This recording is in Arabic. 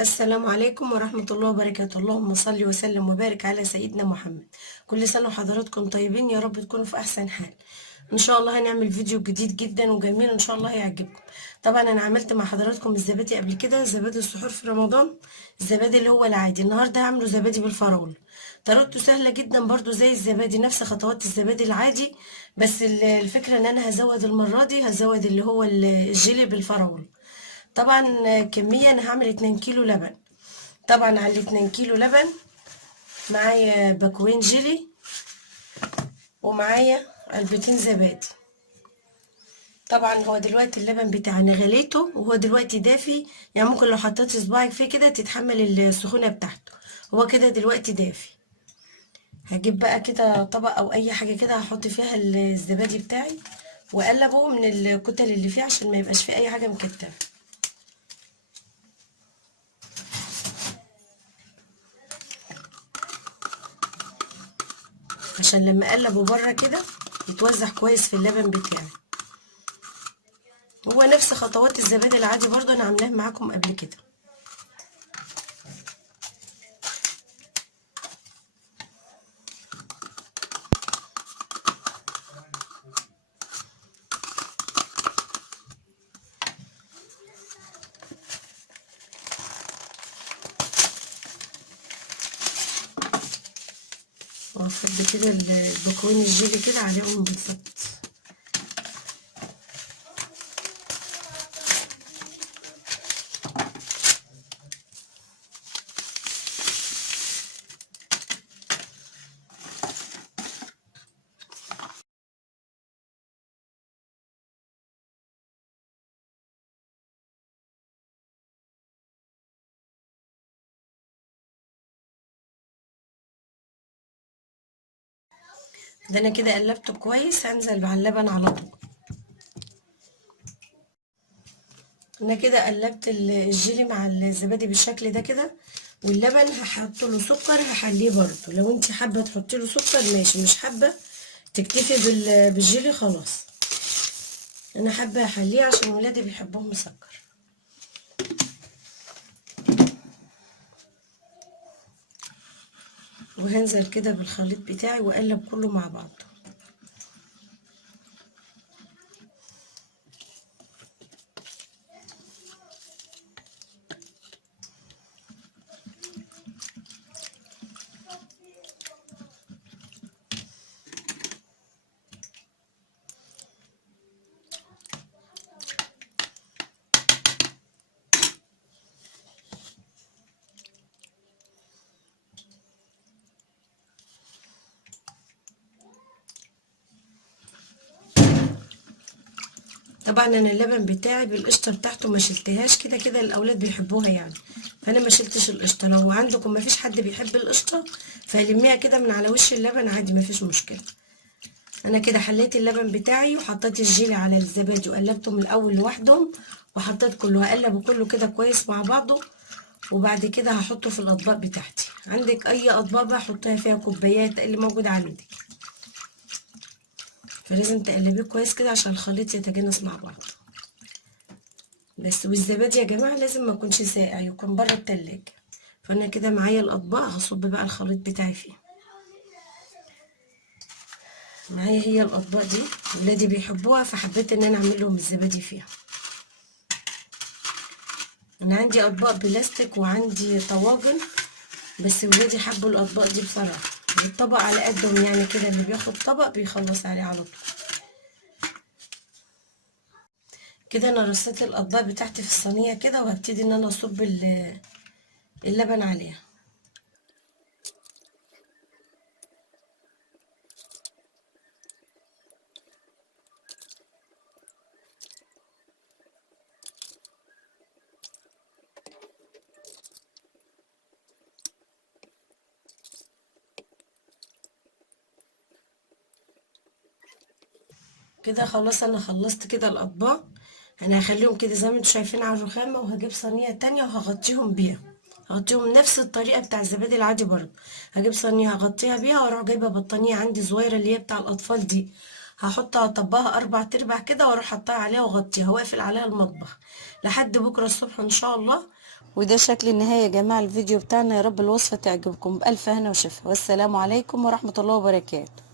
السلام عليكم ورحمة الله وبركاته. اللهم صل وسلم وبارك على سيدنا محمد. كل سنة وحضراتكم طيبين، يا رب تكونوا في أحسن حال. إن شاء الله هنعمل فيديو جديد جدا وجميل إن شاء الله هيعجبكم. طبعا أنا عملت مع حضراتكم الزبادي قبل كده، زبادي السحور في رمضان، الزبادي اللي هو العادي. النهاردة هعمله زبادي بالفراولة. طريقته سهلة جدا برضو زي الزبادي، نفس خطوات الزبادي العادي، بس الفكرة إن أنا هزود المرة دي، هزود اللي هو الجيلي بالفراولة. طبعا كمية أنا هعمل 2 كيلو لبن. طبعا على 2 كيلو لبن معايا باكوين جيلي، ومعايا علبتين زبادي. طبعا هو دلوقتي اللبن بتاعنا غليته وهو دلوقتي دافي، يعني ممكن لو حطيت صباعك فيه كده تتحمل السخونة بتاعته. هو كده دلوقتي دافي. هجيب بقى كده طبق او اي حاجة كده هحط فيها الزبادي بتاعي واقلبه من الكتل اللي فيه عشان ما يبقاش فيه اي حاجة مكتفة. عشان لما اقلبه بره كده يتوزع كويس في اللبن بتاعي. هو نفس خطوات الزبادي العادي برضو انا عاملاه معاكم قبل كده. وافضي كده الباكوين الجيلي كده عليهم بالظبط. ده انا كده قلبته كويس، هنزل على اللبن على طول. انا كده قلبت الجيلي مع الزبادي بالشكل ده كده، واللبن هحط له سكر هحليه برضو. لو انت حابه تحطي له سكر ماشي، مش حابه تكتفي بالجيلي خلاص. انا حابه احليه عشان ولادي بيحبوه مسكر. وهنزل كده بالخليط بتاعي واقلب كله مع بعض. طبعا انا اللبن بتاعي بالقشطه بتاعته ما شلتهاش، كده كده الاولاد بيحبوها يعني، فانا ما شلتش القشطه. لو عندكم ما فيش حد بيحب القشطه فلميها كده من على وش اللبن عادي، ما فيش مشكله. انا كده حليت اللبن بتاعي وحطيت الجيلي على الزبادي وقلبته من الاول لوحدهم، وحطيت كله هقلبه كله كده كويس مع بعضه. وبعد كده هحطه في الاطباق بتاعتي. عندك اي اطباق بقى حطيها فيها كوبايات اللي موجود عندك، فلازم تقلبيه كويس كده عشان الخليط يتجانس مع بعض. بس والزبادي يا جماعه لازم ما يكونش ساقع، يكون بره التلاجة. فانا كده معايا الاطباق هصب بقى الخليط بتاعي فيه. معايا هي الاطباق دي ولادي بيحبوها فحبيت ان انا اعمل لهم الزبادي فيها. انا عندي اطباق بلاستيك وعندي طواجن، بس ولادي حبوا الاطباق دي بصراحه. الطبق على قدهم يعني كده، اللي بياخد طبق بيخلص عليه على طول. كده انا رصيت الاطباق بتاعتي في الصينيه كده، وهبتدي ان انا اصب اللبن عليها. كده خلاص انا خلصت كده الاطباق. انا هخليهم كده زي ما انتم شايفين على الرخامه، وهجيب صينيه تانية وهغطيهم بيها. هغطيهم نفس الطريقه بتاع الزبادي العادي برضه. هجيب صينيه هغطيها بيها، واروح جايبه بطانيه عندي صغيره اللي هي بتاع الاطفال دي، هحطها اطبقها 4/4 كده واروح حطها عليها واغطيها واقفل عليها المطبخ لحد بكره الصبح ان شاء الله. وده شكل النهايه يا جماعه الفيديو بتاعنا، يا رب الوصفه تعجبكم. بالف هنا وشفا، والسلام عليكم ورحمه الله وبركاته.